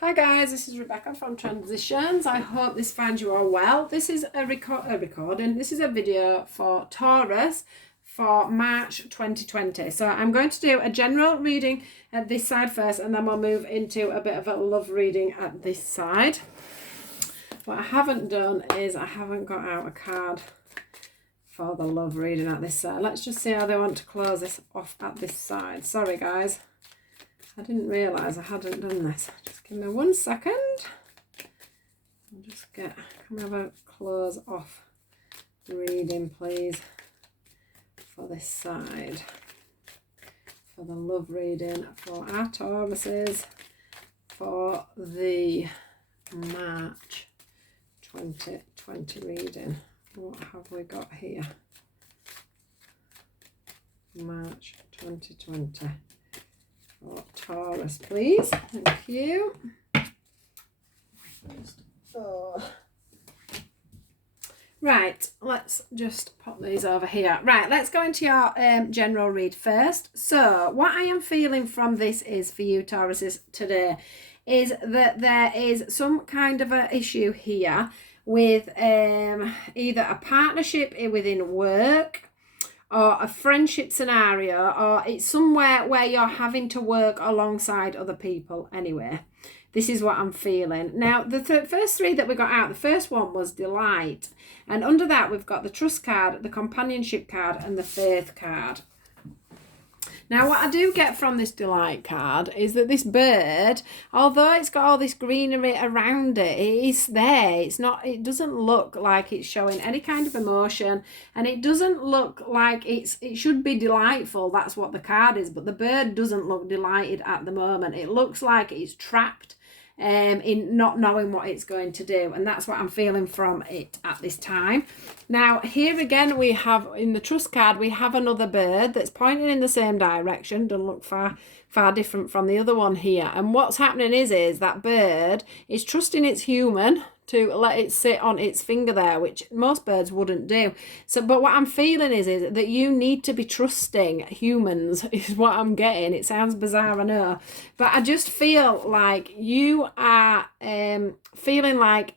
Hi guys, this is Rebecca from Transitions. I hope this finds you all well. This is a recording. This is a video for Taurus for March 2020. So I'm going to do a general reading at this side first, and then we'll move into a bit of a love reading at this side. What I haven't done is I haven't got out a card for the love reading at this side. Let's just see how they want to close this off at this side. Sorry guys, I didn't realise I hadn't done this. Just give me 1 second. I'll just can we have a close off reading please for this side, for the love reading for our Tauruses for the March 2020 reading. What have we got here? March 2020 for Taurus, please. Thank you. Right, let's just pop these over here. Right, let's go into your general read first. So, what I am feeling from this is for you, Tauruses, today, is that there is some kind of an issue here with either a partnership within work or a friendship scenario, or it's somewhere where you're having to work alongside other people anyway. This is what I'm feeling. Now, the first three that we got out, the first one was delight. And under that, we've got the trust card, the companionship card, and the faith card. Now, what I do get from this delight card is that this bird, although it's got all this greenery around it, it is there. It doesn't look like it's showing any kind of emotion, and it doesn't look like it should be delightful. That's what the card is, but the bird doesn't look delighted at the moment. It looks like it's trapped in not knowing what it's going to do, and that's what I'm feeling from it at this time. Now, here again, we have in the trust card, we have another bird that's pointing in the same direction. Doesn't look far different from the other one here. And what's happening is that bird is trusting its human to let it sit on its finger there, which most birds wouldn't do. So, but what I'm feeling is that you need to be trusting humans, is what I'm getting. It sounds bizarre, I know, but I just feel like you are feeling like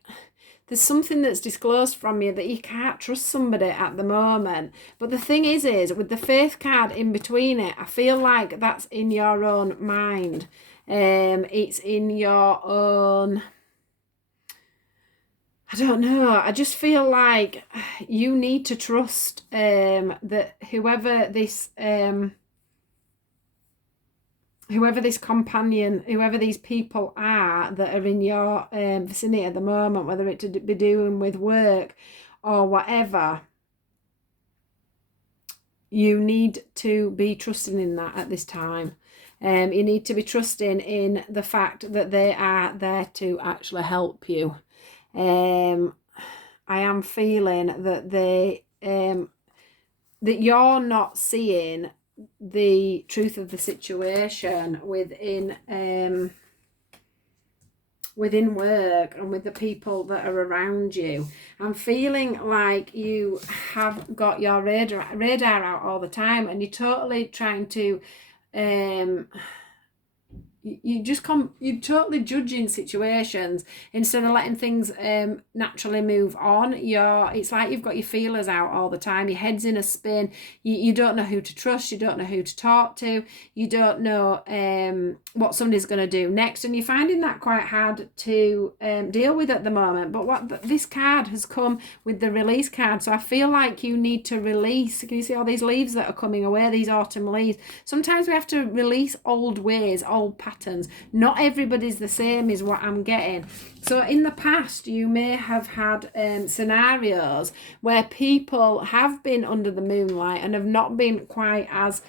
there's something that's disclosed from you that you can't trust somebody at the moment. But the thing is with the faith card in between it, I feel like that's in your own mind. It's in your own, I don't know. I just feel like you need to trust that whoever this companion, whoever these people are that are in your vicinity at the moment, whether it to be doing with work or whatever, you need to be trusting in that at this time. You need to be trusting in the fact that they are there to actually help you. I am feeling that that you're not seeing the truth of the situation within work and with the people that are around you. I'm feeling like you have got your radar out all the time, and you're totally trying to you're totally judging situations instead of letting things naturally move on. It's like you've got your feelers out all the time. Your head's in a spin. You don't know who to trust. You don't know who to talk to. You don't know what somebody's going to do next, and you're finding that quite hard to deal with at the moment. But this card has come with the release card, so I feel like you need to release. Can you see all these leaves that are coming away, these autumn leaves? Sometimes we have to release old ways, old patterns. Not everybody's the same is what I'm getting. So in the past, you may have had scenarios where people have been under the moonlight and have not been quite as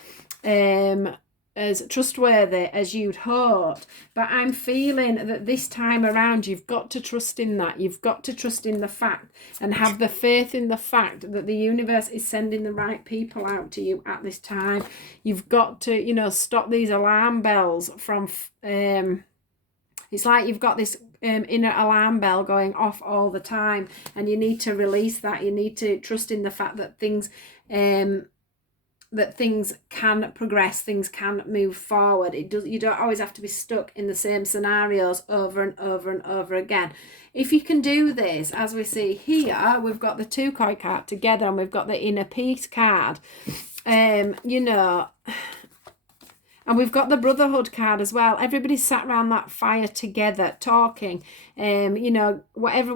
trustworthy as you'd hoped. But I'm feeling that this time around, you've got to trust in that. You've got to trust in the fact and have the faith in the fact that the universe is sending the right people out to you at this time. You've got to, stop these alarm bells from, it's like you've got this inner alarm bell going off all the time, and you need to release that. You need to trust in the fact that things that things can progress, things can move forward. You don't always have to be stuck in the same scenarios over and over and over again. If you can do this, as we see here, we've got the two coin card together and we've got the inner peace card. You know, and we've got the brotherhood card as well. Everybody's sat around that fire together, talking. You know, whether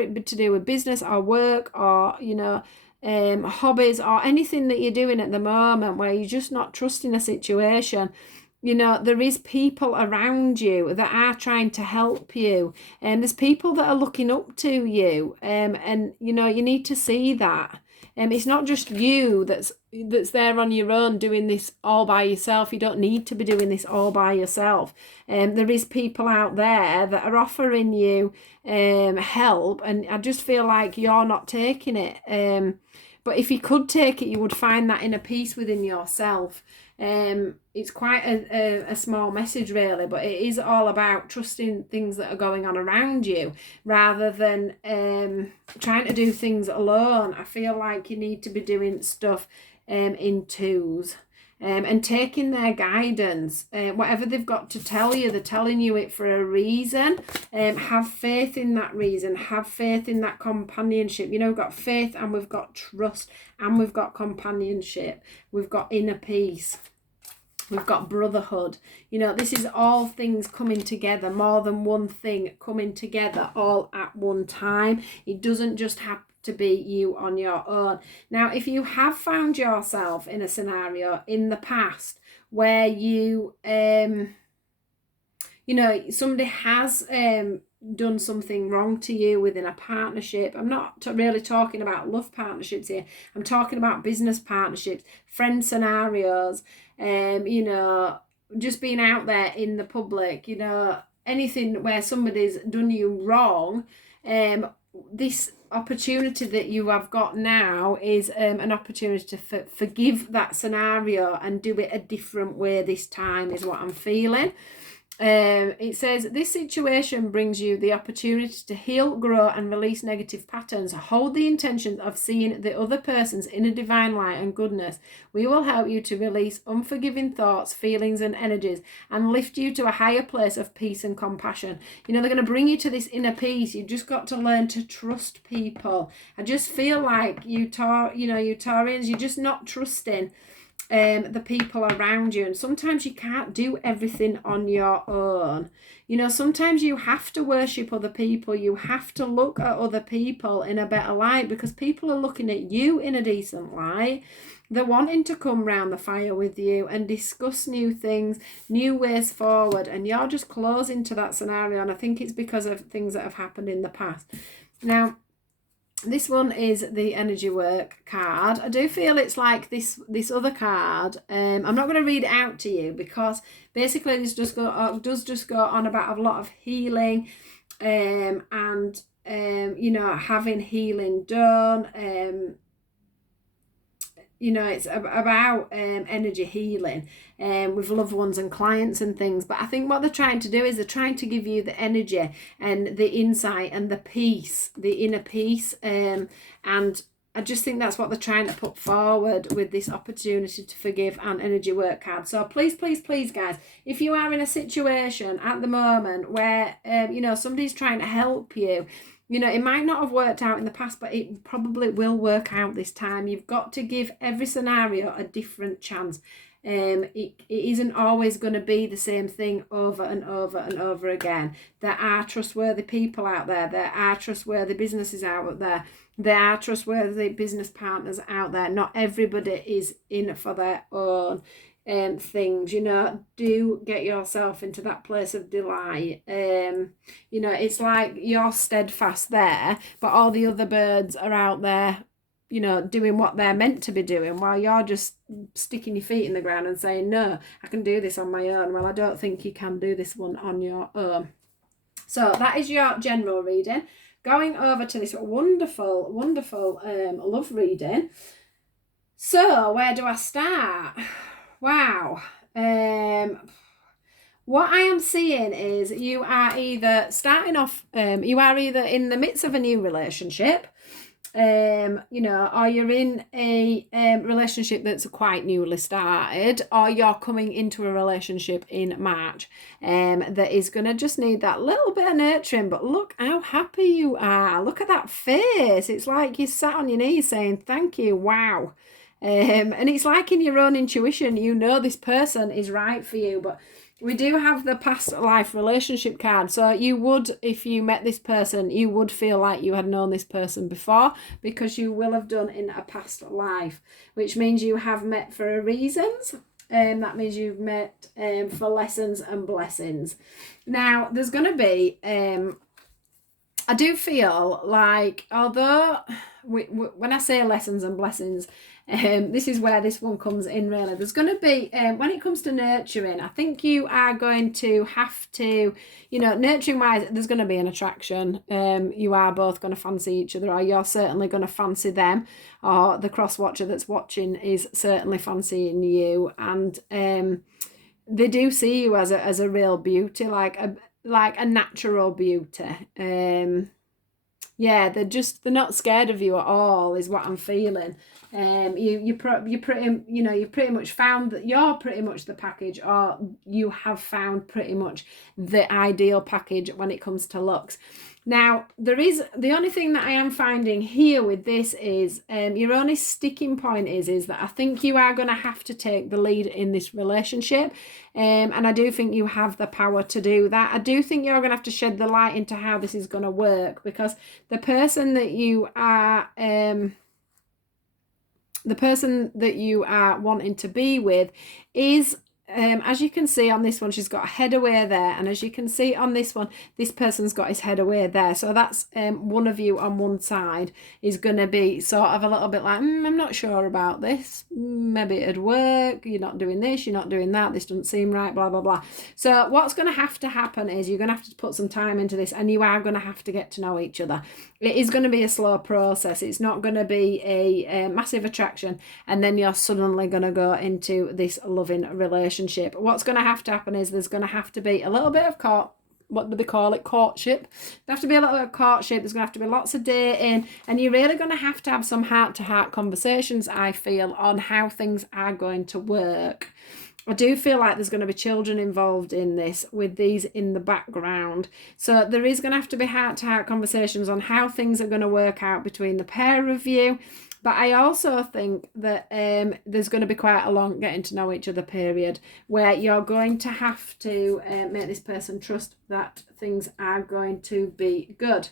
it be to do with business or work or, you know, hobbies or anything that you're doing at the moment where you're just not trusting a situation. You know, there is people around you that are trying to help you, and there's people that are looking up to you, and you know, you need to see that. It's not just you that's there on your own doing this all by yourself. You don't need to be doing this all by yourself. There is people out there that are offering you help, and I just feel like you're not taking it. But if you could take it, you would find that inner peace within yourself. It's quite a small message really, but it is all about trusting things that are going on around you rather than trying to do things alone. I feel like you need to be doing stuff in twos. And taking their guidance, whatever they've got to tell you, they're telling you it for a reason. Have faith in that reason, have faith in that companionship. You know, we've got faith and we've got trust and we've got companionship, we've got inner peace, we've got brotherhood. You know, this is all things coming together, more than one thing coming together all at one time. It doesn't just have to be you on your own. Now, if you have found yourself in a scenario in the past where you know, somebody has done something wrong to you within a partnership. I'm not really talking about love partnerships here. I'm talking about business partnerships, friend scenarios, you know, just being out there in the public, you know, anything where somebody's done you wrong. This opportunity that you have got now is an opportunity to forgive that scenario and do it a different way this time, is what I'm feeling. It says this situation brings you the opportunity to heal, grow and release negative patterns. Hold the intention of seeing the other person's inner divine light and goodness. We will help you to release unforgiving thoughts, feelings and energies and lift you to a higher place of peace and compassion. You know, they're going to bring you to this inner peace. You've just got to learn to trust people. I just feel like you Taurians, you're just not trusting the people around you, and sometimes you can't do everything on your own. You know, sometimes you have to worship other people, you have to look at other people in a better light because people are looking at you in a decent light. They're wanting to come round the fire with you and discuss new things, new ways forward, and you're just closing to that scenario, and I think it's because of things that have happened in the past. Now, this one is the energy work card. I do feel it's like this other card. I'm not going to read it out to you because basically this does just go on about a lot of healing, and you know, having healing done. You know, it's about energy healing with loved ones and clients and things. But I think what they're trying to do is they're trying to give you the energy and the insight and the peace, the inner peace. And I just think that's what they're trying to put forward with this opportunity to forgive and energy work card. So please, please, please, guys, if you are in a situation at the moment where, you know, somebody's trying to help you, you know, it might not have worked out in the past, but it probably will work out this time. You've got to give every scenario a different chance. It isn't always going to be the same thing over and over and over again. There are trustworthy people out there. There are trustworthy businesses out there. There are trustworthy business partners out there. Not everybody is in for their own things. You know, do get yourself into that place of delight. You know, it's like you're steadfast there, but all the other birds are out there, you know, doing what they're meant to be doing while you're just sticking your feet in the ground and saying, no, I can do this on my own. Well, I don't think you can do this one on your own. So that is your general reading. Going over to this wonderful love reading. So where do I start? Wow. What I am seeing is you are either starting off, you are either in the midst of a new relationship, you know, or you're in a relationship that's quite newly started, or you're coming into a relationship in March that is going to just need that little bit of nurturing. But look how happy you are. Look at that face. It's like you sat on your knees saying, thank you, wow. And it's like in your own intuition, you know this person is right for you. But we do have the past life relationship card. So you would, if you met this person, you would feel like you had known this person before, because you will have done in a past life, which means you have met for reasons. That means you've met for lessons and blessings. Now, there's going to be, I do feel like, although when I say lessons and blessings, this is where this one comes in really. There's going to be, when it comes to nurturing, I think you are going to have to, you know, nurturing wise, there's going to be an attraction. You are both going to fancy each other, or you're certainly going to fancy them, or the cross watcher that's watching is certainly fancying you. And they do see you as a real beauty, like a natural beauty. Yeah, they're not scared of you at all, is what I'm feeling. You've pretty much found that you're pretty much the package, or you have found pretty much the ideal package when it comes to looks. Now, the only thing that I am finding here with this is your only sticking point is that I think you are going to have to take the lead in this relationship. And I do think you have the power to do that. I do think you're going to have to shed the light into how this is going to work, because the person that you are wanting to be with is, as you can see on this one, she's got a head away there, and as you can see on this one, this person's got his head away there. So that's one of you on one side is going to be sort of a little bit like, I'm not sure about this, maybe it'd work, you're not doing this, you're not doing that, this doesn't seem right, blah blah blah. So what's going to happen is you're going to have to put some time into this, and you are going to have to get to know each other. It is going to be a slow process. It's not going to be a massive attraction and then you're suddenly going to go into this loving relationship. What's going to happen is there's going to have to be a little bit of what do they call it? Courtship. There's have to be a little bit of courtship. There's going to have to be lots of dating, and you're really going to have some heart-to-heart conversations, I feel, on how things are going to work. I do feel like there's going to be children involved in this, with these in the background. So there is going to have to be heart-to-heart conversations on how things are going to work out between the pair of you. But I also think that there's going to be quite a long getting to know each other period, where you're going to have to make this person trust that things are going to be good.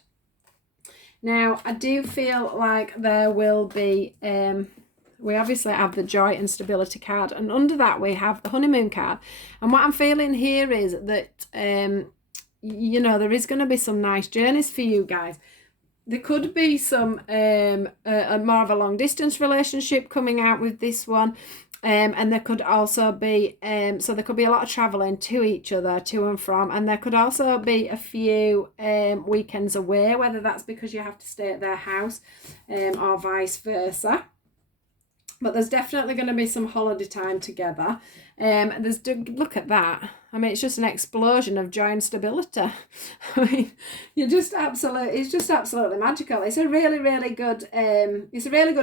Now, I do feel like there will be... we obviously have the joy and stability card, and under that we have the honeymoon card. And what I'm feeling here is that, you know, there is going to be some nice journeys for you guys. There could be some more of a long distance relationship coming out with this one. And there could also be, so there could be a lot of travelling to each other, to and from, and there could also be a few weekends away, whether that's because you have to stay at their house or vice versa. But there's definitely going to be some holiday time together. Look at that. I mean, it's just an explosion of joy and stability. I mean, it's just absolutely magical. It's a really, really good,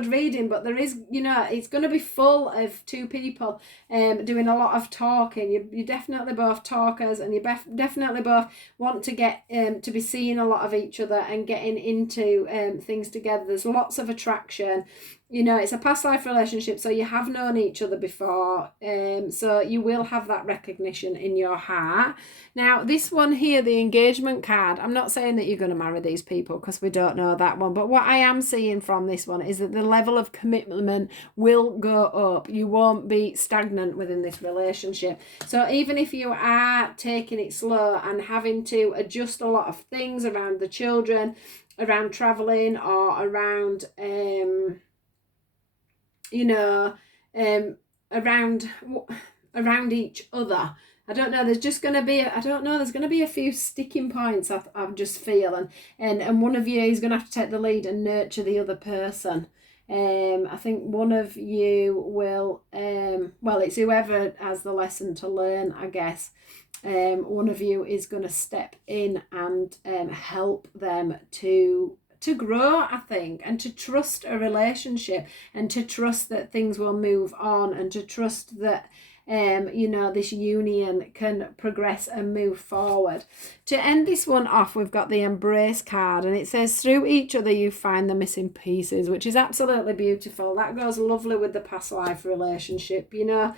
reading, but there is, you know, it's going to be full of two people doing a lot of talking. You're definitely both talkers, and you definitely both want to get to be seeing a lot of each other and getting into things together. There's lots of attraction. You know, it's a past life relationship, so you have known each other before. So you will have that recognition in your heart. Now, this one here, the engagement card, I'm not saying that you're going to marry these people, because we don't know that one. But what I am seeing from this one is that the level of commitment will go up. You won't be stagnant within this relationship. So even if you are taking it slow and having to adjust a lot of things around the children, around traveling, or around... around each other. I don't know, there's going to be a few sticking points, I just feel, and one of you is going to have to take the lead and nurture the other person. I think one of you will, it's whoever has the lesson to learn, I guess. One of you is going to step in and help them to to grow, I think, and to trust a relationship, and to trust that things will move on, and to trust that you know, this union can progress and move forward. To end this one off, we've got the embrace card, and it says, through each other you find the missing pieces, which is absolutely beautiful. That goes lovely with the past life relationship, you know.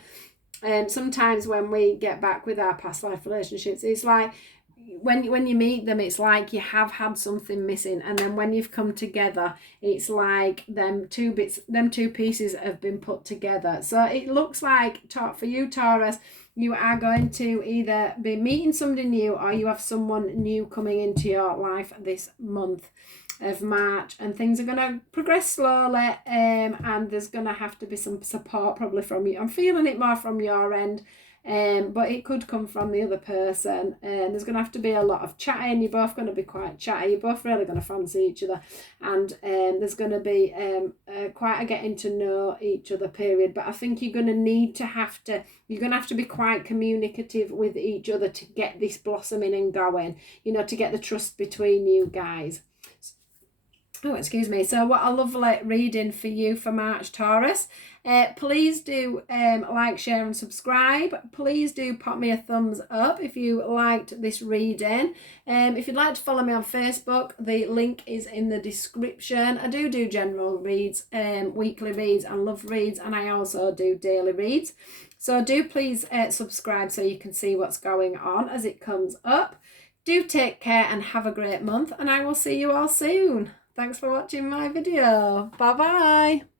Sometimes when we get back with our past life relationships, it's like when you meet them, it's like you have had something missing, and then when you've come together, it's like them two pieces have been put together. So it looks like, for you, Taurus, you are going to either be meeting somebody new, or you have someone new coming into your life this month of March, and things are going to progress slowly, and there's going to have to be some support probably from you. I'm feeling it more from your end, but it could come from the other person, and there's going to have to be a lot of chatting. You're both going to be quite chatty, you're both really going to fancy each other, and there's going to be quite a getting to know each other period. But I think you're going to have to be quite communicative with each other to get this blossoming and going, you know, to get the trust between you guys. Oh, excuse me. So what a lovely reading for you for March, Taurus. Please do like, share and subscribe. Please do pop me a thumbs up if you liked this reading. If you'd like to follow me on Facebook, the link is in the description. I do general reads, weekly reads and love reads, and I also do daily reads. So do please subscribe so you can see what's going on as it comes up. Do take care and have a great month, and I will see you all soon. Thanks for watching my video. Bye bye.